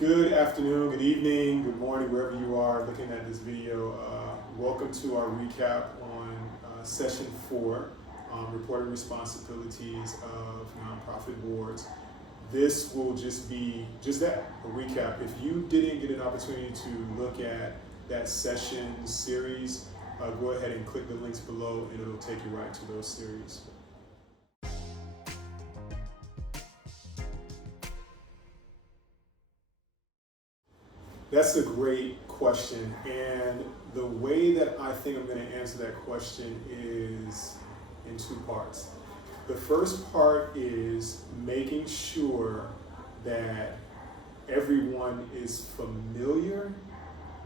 Good afternoon, good evening, good morning, wherever you are looking at this video. Welcome to our recap on session 4, reporting responsibilities of nonprofit boards. This will just be that, a recap. If you didn't get an opportunity to look at that session series, go ahead and click the links below and it'll take you right to those series. That's a great question, and the way that I think I'm going to answer that question is in 2 parts. The first part is making sure that everyone is familiar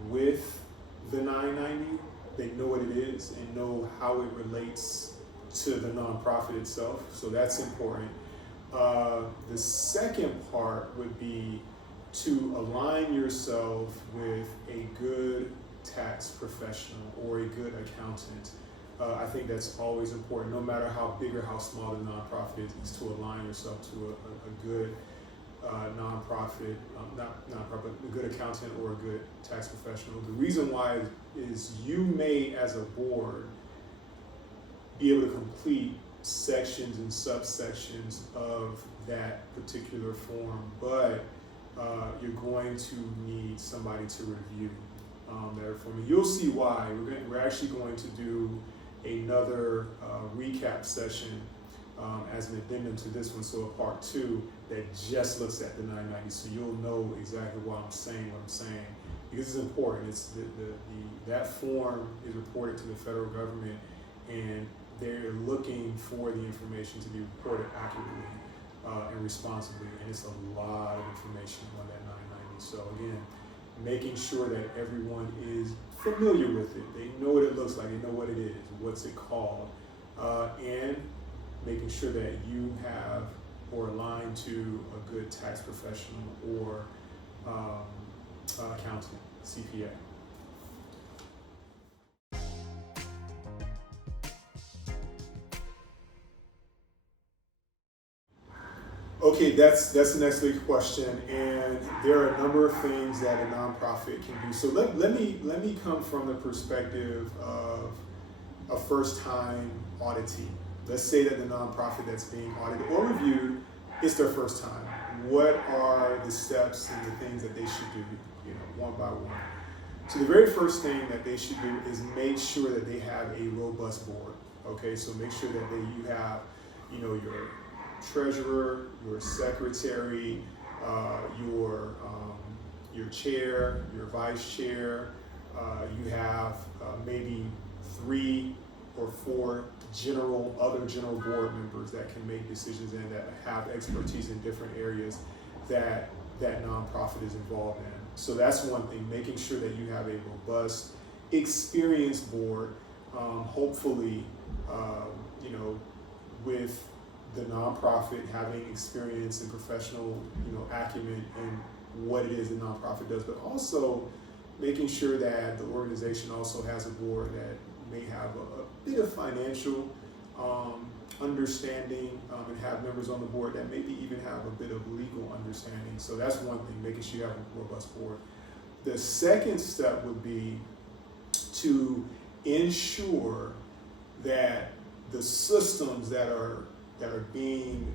with the 990, they know what it is and know how it relates to the nonprofit itself, so that's important. The second part would be to align yourself with a good tax professional or a good accountant. I think that's always important, no matter how big or how small the nonprofit is to align yourself to a good nonprofit, a good accountant or a good tax professional. The reason why is you may, as a board, be able to complete sections and subsections of that particular form, but you're going to need somebody to review that for me. You'll see why. We're actually going to do another recap session as an addendum to this one, so a part 2 that just looks at the 990, so you'll know exactly why I'm saying what I'm saying, because it's important. It's that form is reported to the federal government, and they're looking for the information to be reported accurately and responsibly, and it's a lot of information on that 990. So again, making sure that everyone is familiar with it, they know what it looks like, they know what it is, what's it called, and making sure that you have or align to a good tax professional or accountant, CPA. Okay, that's the next big question, and there are a number of things that a nonprofit can do. So let me come from the perspective of a first-time auditee. Let's say that the nonprofit that's being audited or reviewed is their first time. What are the steps and the things that they should do, one by one? So the very first thing that they should do is make sure that they have a robust board. Okay, so make sure that you have, your treasurer, your secretary, your chair, your vice chair. You have maybe 3 or 4 other general board members that can make decisions and that have expertise in different areas that nonprofit is involved in. So that's one thing, making sure that you have a robust, experienced board, hopefully, with the nonprofit having experience and professional, acumen in what it is the nonprofit does, but also making sure that the organization also has a board that may have a bit of financial understanding and have members on the board that maybe even have a bit of legal understanding. So that's one thing, making sure you have a robust board. The second step would be to ensure that the systems that are being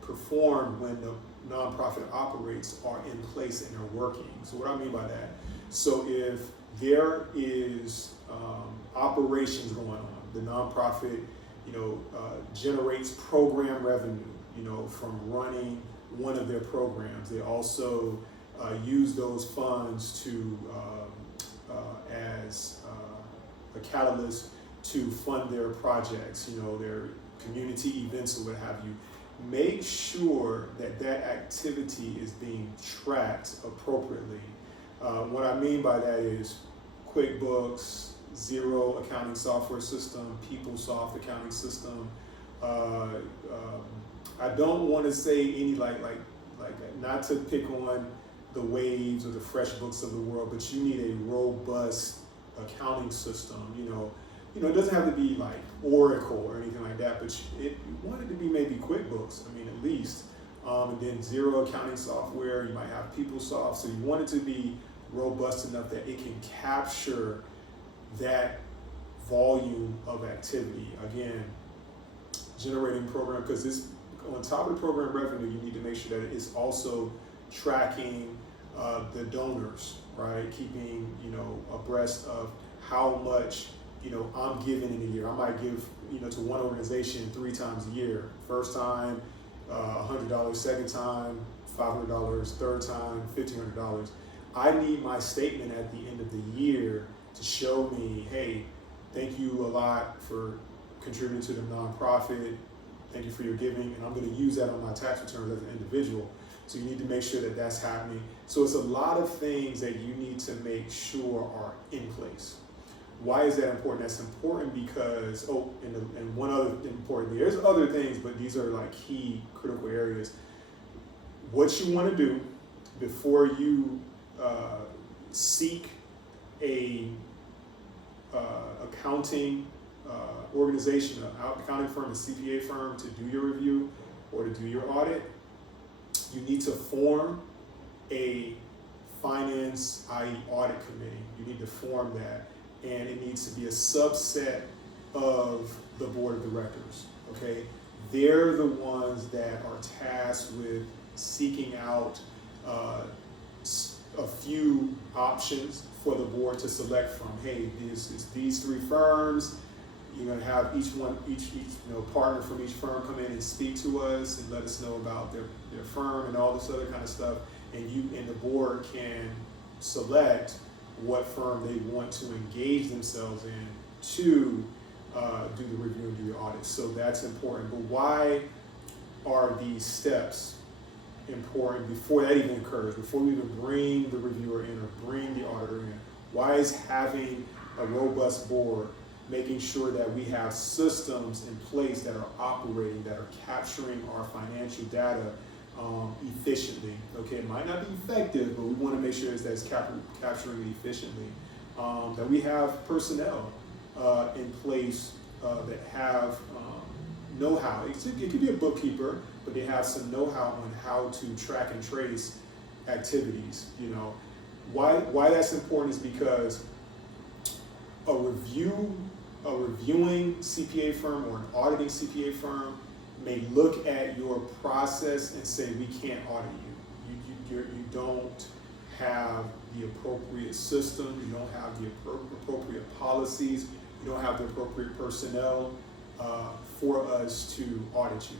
performed when the nonprofit operates are in place and are working. So what I mean by that, so if there is operations going on, the nonprofit, generates program revenue, from running one of their programs. They also use those funds to as a catalyst to fund their projects, their community events or what have you. Make sure that activity is being tracked appropriately. What I mean by that is QuickBooks, Xero accounting software system, PeopleSoft accounting system. I don't want to say any like not to pick on the Waves or the FreshBooks of the world, but you need a robust accounting system. It doesn't have to be like Oracle or anything like that, but you want it to be maybe QuickBooks. At least and then zero accounting software. You might have PeopleSoft. So you want it to be robust enough that it can capture that volume of activity. Again, generating program, because this on top of the program revenue, you need to make sure that it's also tracking the donors, right? Keeping, abreast of how much, I'm giving in a year. I might give, to one organization 3 times a year. First time, $100, second time, $500, third time, $1,500. I need my statement at the end of the year to show me, hey, thank you a lot for contributing to the nonprofit. Thank you for your giving, and I'm going to use that on my tax returns as an individual. So you need to make sure that that's happening. So it's a lot of things that you need to make sure are in place. Why is that important? That's important because, and one other important, there's other things, but these are like key critical areas. What you want to do before you seek a accounting organization, an accounting firm, a CPA firm to do your review or to do your audit, you need to form a finance, i.e. audit committee. You need to form that, and it needs to be a subset of the board of directors, okay? They're the ones that are tasked with seeking out a few options for the board to select from. Hey, these 3 firms. You're going to have each partner from each firm come in and speak to us and let us know about their firm and all this other kind of stuff. And you and the board can select what firm they want to engage themselves in to do the review and do the audit. So that's important. But why are these steps important before that even occurs, before we even bring the reviewer in or bring the auditor in? Why is having a robust board, making sure that we have systems in place that are operating, that are capturing our financial data efficiently? Okay, it might not be effective, but we want to make sure that it's capturing it efficiently. That we have personnel in place that have know-how. It could be a bookkeeper, but they have some know-how on how to track and trace activities. Why that's important is because a reviewing CPA firm or an auditing CPA firm may look at your process and say, we can't audit you. You don't have the appropriate systems, you don't have the appropriate policies, you don't have the appropriate personnel for us to audit you.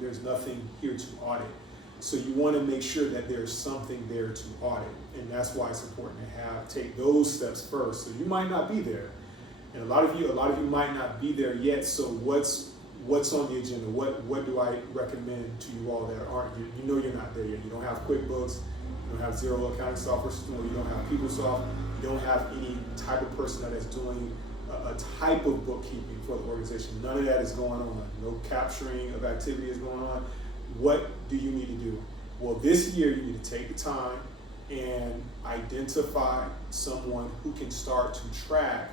There's nothing here to audit. So you want to make sure that there's something there to audit, and that's why it's important to take those steps first. So you might not be there, and a lot of you might not be there yet. So what's on the agenda? What do I recommend to you all that aren't? You're not there yet. You don't have QuickBooks, you don't have zero accounting software system, you don't have PeopleSoft, you don't have any type of personnel that's doing a type of bookkeeping for the organization. None of that is going on. No capturing of activity is going on. What do you need to do? Well, this year you need to take the time and identify someone who can start to track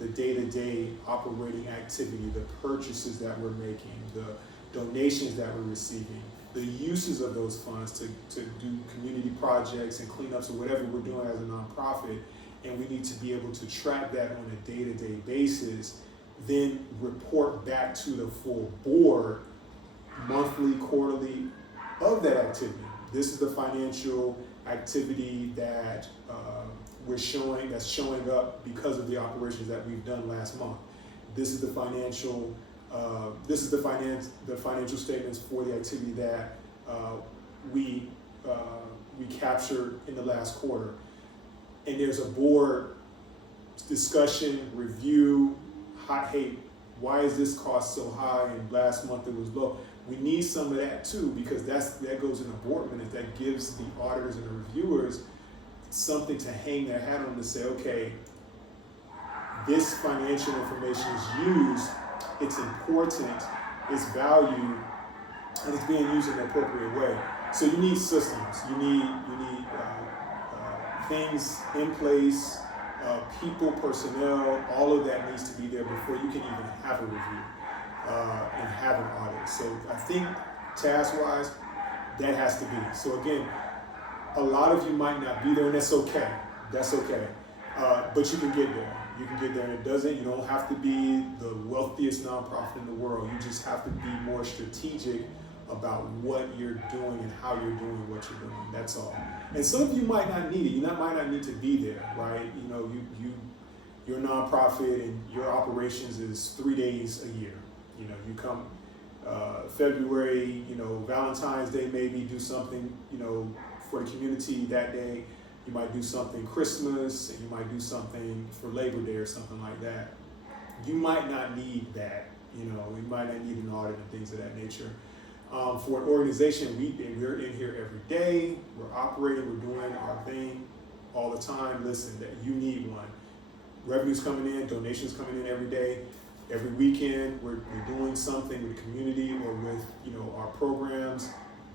the day-to-day operating activity, the purchases that we're making, the donations that we're receiving, the uses of those funds to do community projects and cleanups or whatever we're doing as a nonprofit. And we need to be able to track that on a day-to-day basis, then report back to the full board monthly, quarterly of that activity. This is the financial activity that that's showing up because of the operations that we've done last month. This is the financial statements for the activity that we captured in the last quarter. And there's a board discussion, review, hey, why is this cost so high and last month it was low? We need some of that too, because that goes in the board minutes. That gives the auditors and the reviewers something to hang their hat on to say, okay, this financial information is used, it's important, it's valued, and it's being used in an appropriate way. So you need systems, you need things in place, people, personnel, all of that needs to be there before you can even have a review and have an audit. So I think task-wise, That has to be. So again, a lot of you might not be there, and that's okay. That's okay. But you can get there. You can get there, and you don't have to be the wealthiest nonprofit in the world. You just have to be more strategic about what you're doing and how you're doing what you're doing. That's all. And some of you might not need it. You might not need to be there, right? You're a nonprofit and your operations is 3 days a year. You come February, Valentine's Day, maybe do something, for the community that day. You might do something Christmas, and you might do something for Labor Day or something like that. You might not need that, you might not need an audit and things of that nature. For an organization, we're in here every day, we're operating, we're doing our thing all the time. Listen, that you need one. Revenue's coming in, donations coming in every day. Every weekend, we're doing something with the community or with our programs.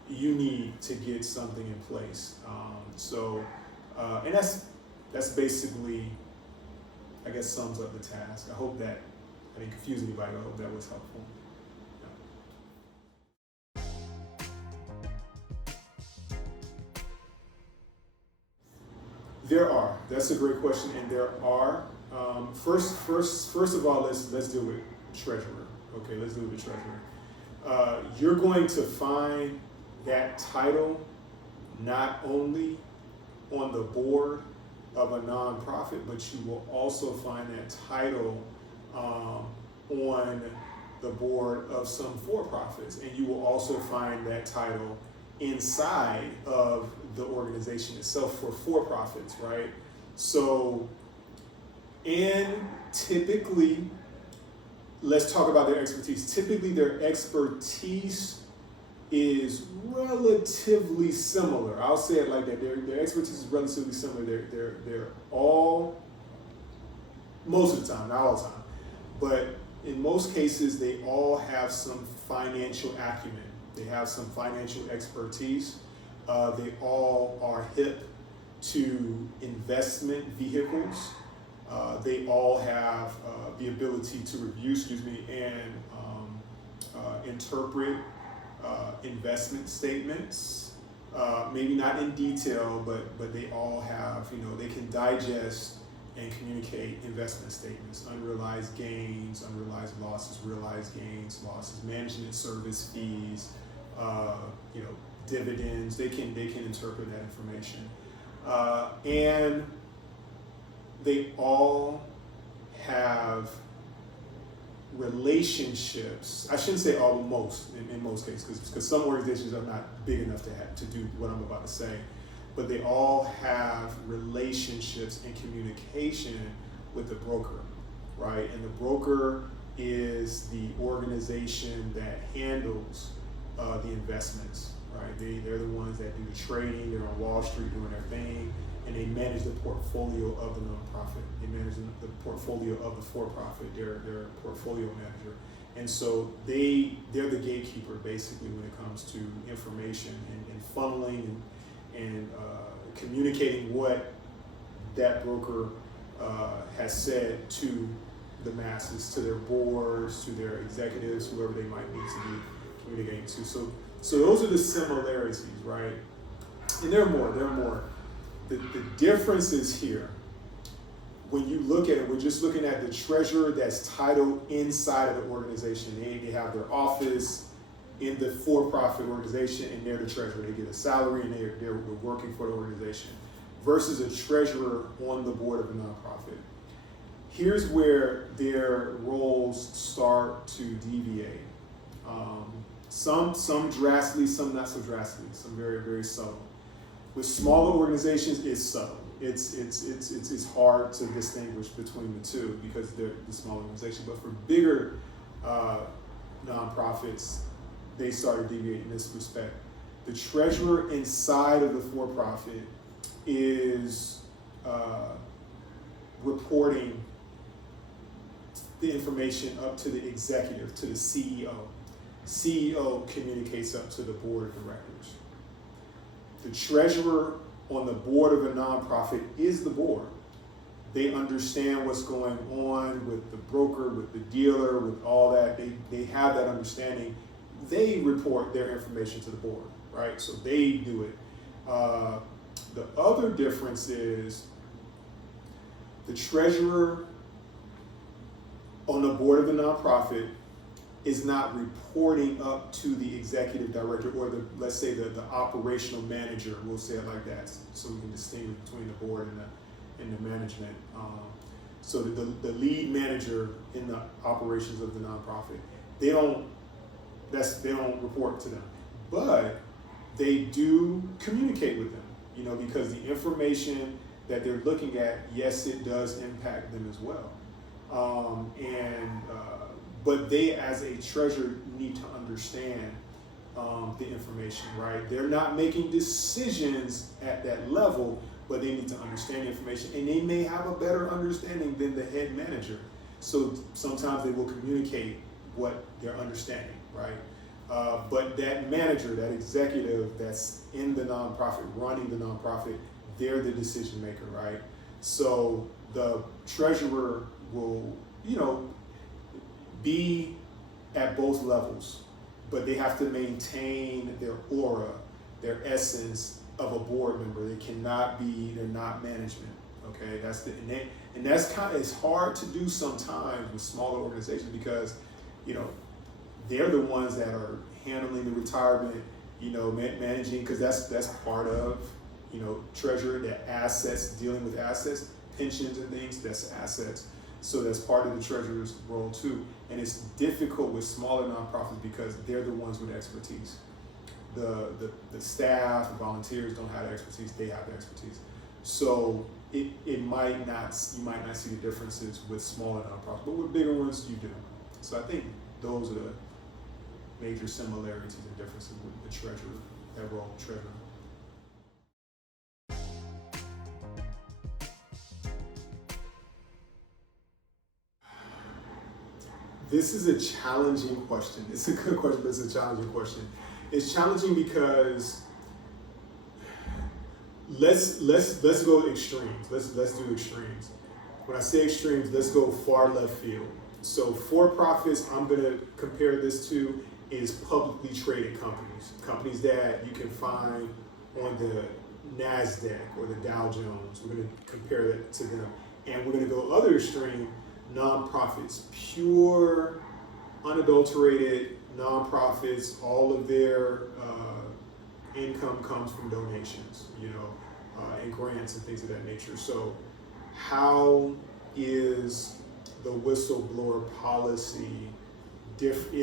You need to get something in place. And that's basically, I guess, sums up the task. I hope that I didn't confuse anybody. I hope that was helpful. There are. That's a great question, and there are. First of all, let's deal with treasurer. Okay, let's deal with the treasurer. You're going to find that title not only on the board of a nonprofit, but you will also find that title on the board of some for-profits, and you will also find that title inside of the organization itself for-profits, right? So, and typically, let's talk about their expertise. Typically, their expertise is relatively similar. I'll say it like that. Their expertise is relatively similar. They're all, most of the time, not all the time, but in most cases, they all have some financial acumen. They have some financial expertise. They all are hip to investment vehicles. They all have the ability to review, and interpret investment statements. Maybe not in detail, but they all have, they can digest and communicate investment statements, unrealized gains, unrealized losses, realized gains, losses, management service fees, dividends. They can interpret that information, and they all have relationships. I shouldn't say all, in most cases, because some organizations are not big enough to do what I'm about to say, but they all have relationships and communication with the broker, right? And the broker is the organization that handles the investments, right? They're the ones that do the trading. They're on Wall Street doing their thing, and they manage the portfolio of the nonprofit. They manage the portfolio of the for-profit. They're portfolio manager, and so they're the gatekeeper basically when it comes to information and funneling and communicating what that broker has said to the masses, to their boards, to their executives, whoever they might need to be communicating to. So those are the similarities, right? And there are more. The difference is here. When you look at it, we're just looking at the treasurer that's titled inside of the organization. They have their office in the for-profit organization, and they're the treasurer. They get a salary, and they're working for the organization, versus a treasurer on the board of a nonprofit. Here's where their roles start to deviate. Some drastically, some not so drastically, some very, very subtle. With smaller organizations, it's subtle. It's hard to distinguish between the two because they're the small organization. But for bigger nonprofits, they start to deviate in this respect. The treasurer inside of the for-profit is reporting the information up to the executive, to the CEO. CEO communicates up to the board of directors. The treasurer on the board of a nonprofit is the board. They understand what's going on with the broker, with the dealer, with all that. They have that understanding. They report their information to the board, right? So they do it. The other difference is the treasurer on the board of the nonprofit is not reporting up to the executive director or let's say the operational manager. We'll say it like that, so we can distinguish between the board and the management. So the lead manager in the operations of the nonprofit, they don't report to them, but they do communicate with them. Because the information that they're looking at, yes, it does impact them as well. But they, as a treasurer, need to understand the information, right? They're not making decisions at that level, but they need to understand the information, and they may have a better understanding than the head manager. So sometimes they will communicate what they're understanding, right? But that manager, that executive that's in the nonprofit, running the nonprofit, they're the decision maker, right? So the treasurer will, be at both levels, but they have to maintain their aura, their essence of a board member. They're not management. Okay, it's hard to do sometimes with smaller organizations because, they're the ones that are handling the retirement, managing, because that's part of, treasurer, the assets, dealing with assets, pensions and things, that's assets. So that's part of the treasurer's role too. And it's difficult with smaller nonprofits because they're the ones with expertise. The staff, the volunteers don't have the expertise, they have the expertise. So you might not see the differences with smaller nonprofits, but with bigger ones you do. So I think those are the major similarities and differences with the treasurer, that role, treasurer. This is a challenging question. It's a good question, but it's a challenging question. It's challenging because let's go extremes. Let's do extremes. When I say extremes, let's go far left field. So for-profits, I'm gonna compare this to is publicly traded companies that you can find on the NASDAQ or the Dow Jones. We're gonna compare that to them. And we're gonna go other extreme, nonprofits, pure, unadulterated nonprofits. All of their income comes from donations, and grants and things of that nature. So how is the whistleblower policy different?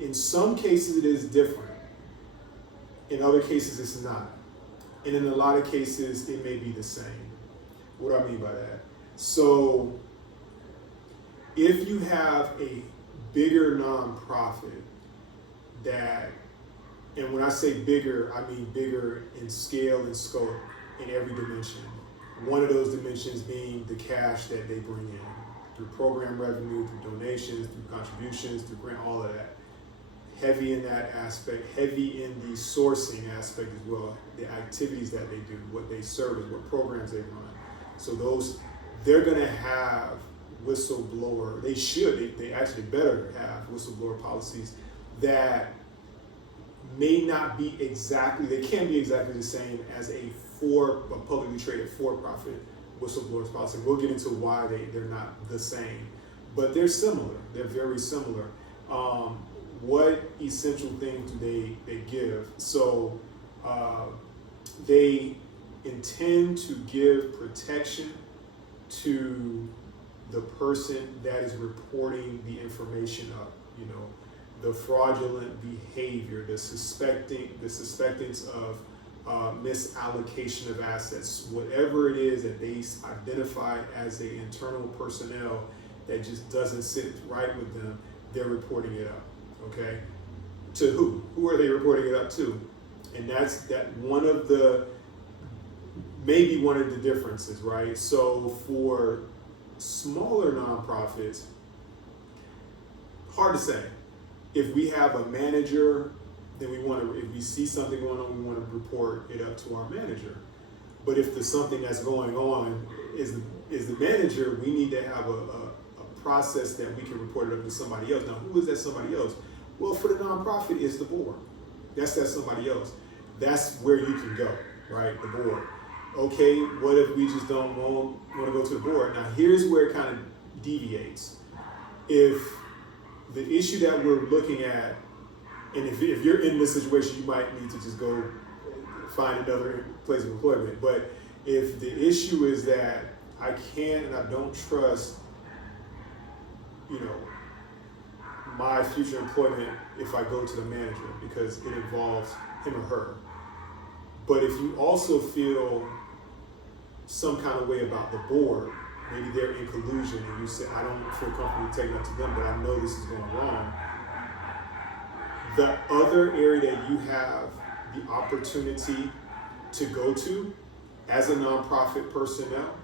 In some cases it is different. In other cases it's not. And in a lot of cases it may be the same. What do I mean by that? So if you have a bigger nonprofit that, and when I say bigger, I mean bigger in scale and scope in every dimension. One of those dimensions being the cash that they bring in through program revenue, through donations, through contributions, through grant, all of that. Heavy in that aspect, heavy in the sourcing aspect as well, the activities that they do, what they service, what programs they run. So they're gonna have whistleblower, they actually better have whistleblower policies that may not be they can't be exactly the same as a publicly traded for-profit whistleblower policy. We'll get into why they're not the same, but they're similar, they're very similar. What essential things do they give? So they intend to give protection to the person that is reporting the information up, the fraudulent behavior, the suspectance of misallocation of assets, whatever it is that they identify as the internal personnel that just doesn't sit right with them, they're reporting it up, okay? To who? Who are they reporting it up to? And that's maybe one of the differences, right? So for smaller nonprofits, hard to say. If we have a manager, then if we see something going on, we want to report it up to our manager. But if there's something that's going on is the manager, we need to have a process that we can report it up to somebody else. Now, who is that somebody else? Well, for the nonprofit, it's the board. That's somebody else. that's where you can go, right? The board. Okay, what if we just don't want to go to the board? Now, here's where it kind of deviates. If the issue that we're looking at, and if you're in this situation, you might need to just go find another place of employment. But if the issue is that I can't and I don't trust, my future employment if I go to the manager because it involves him or her. But if you also feel some kind of way about the board, maybe they're in collusion and you say, I don't feel comfortable taking that to them, but I know this is going wrong. The other area that you have the opportunity to go to as a nonprofit personnel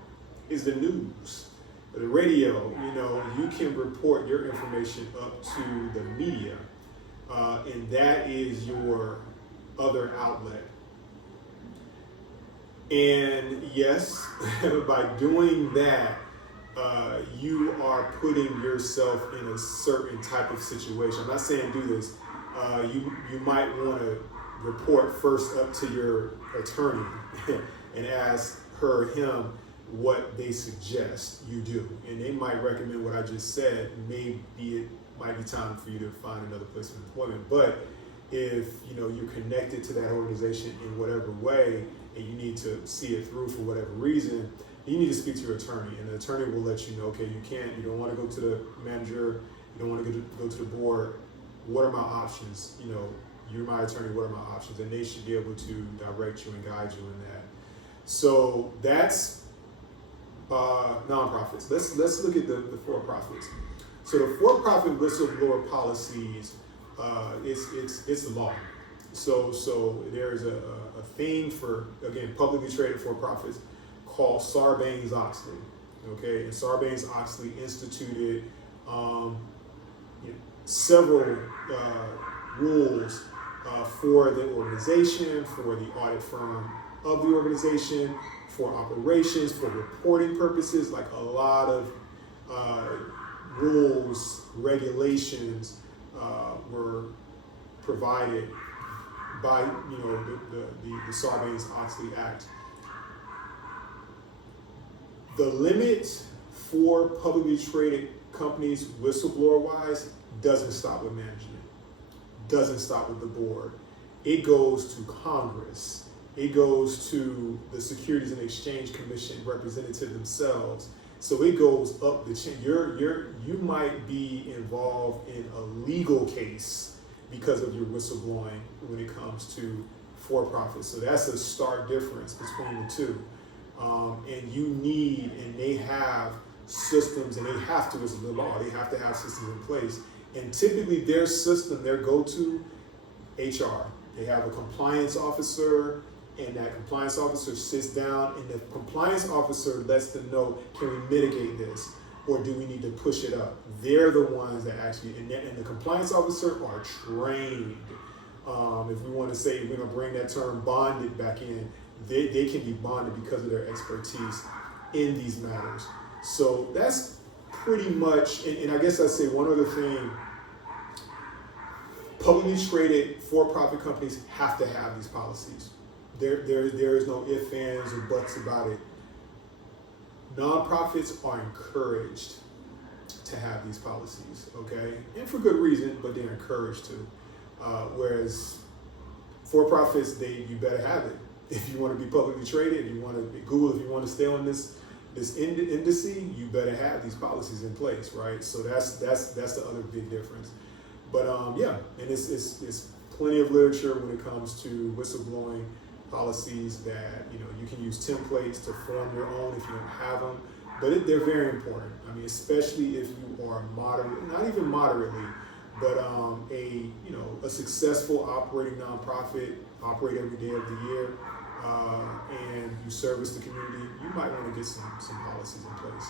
is the news. The radio, you can report your information up to the media, and that is your other outlet. And yes, by doing that, you are putting yourself in a certain type of situation. I'm not saying do this. You might want to report first up to your attorney and ask her or him what they suggest you do, and they might recommend what I just said. Maybe it might be time for you to find another place of employment. But if you're connected to that organization in whatever way, and you need to see it through for whatever reason, you need to speak to your attorney, and the attorney will let you know, okay, you don't want to go to the manager, you don't want to go to the board. What are my options? You're my attorney. What are my options? And they should be able to direct you and guide you in that. So that's nonprofits. Let's look at the for-profits. So the for-profit whistleblower policies, it's the law. So there's a theme for, again, publicly traded for-profits called Sarbanes-Oxley. Okay, and Sarbanes-Oxley instituted several rules for the organization, for the audit firm of the organization, for operations, for reporting purposes, like a lot of rules, regulations were provided by the Sarbanes-Oxley Act. The limit for publicly traded companies, whistleblower-wise, doesn't stop with management, doesn't stop with the board. It goes to Congress. It goes to the Securities and Exchange Commission representative themselves. So it goes up the chain. You might be involved in a legal case because of your whistleblowing when it comes to for-profit. So that's a stark difference between the two. And they have systems, and they have to, as the law, they have to have systems in place. And typically their system, their go-to, HR. They have a compliance officer, and that compliance officer sits down, and the compliance officer lets them know, can we mitigate this, or do we need to push it up? They're the ones that actually, and the compliance officer are trained. If we want to say, we're going to bring that term bonded back in, they can be bonded because of their expertise in these matters. So that's pretty much, and I guess I'd say one other thing, publicly traded for-profit companies have to have these policies. There is no ifs, ands, or buts about it. Nonprofits are encouraged to have these policies, okay? And for good reason, but they're encouraged to. Whereas for-profits, you better have it. If you want to be publicly traded, if you want to Google, if you want to stay on this index, you better have these policies in place, right? So that's the other big difference. But yeah, and it's plenty of literature when it comes to whistleblowing policies that you can use templates to form your own if you don't have them. But they're very important. I mean, especially if you are moderate, not even moderately, but a successful operating nonprofit, operate every day of the year, and you service the community, you might want to get some policies in place.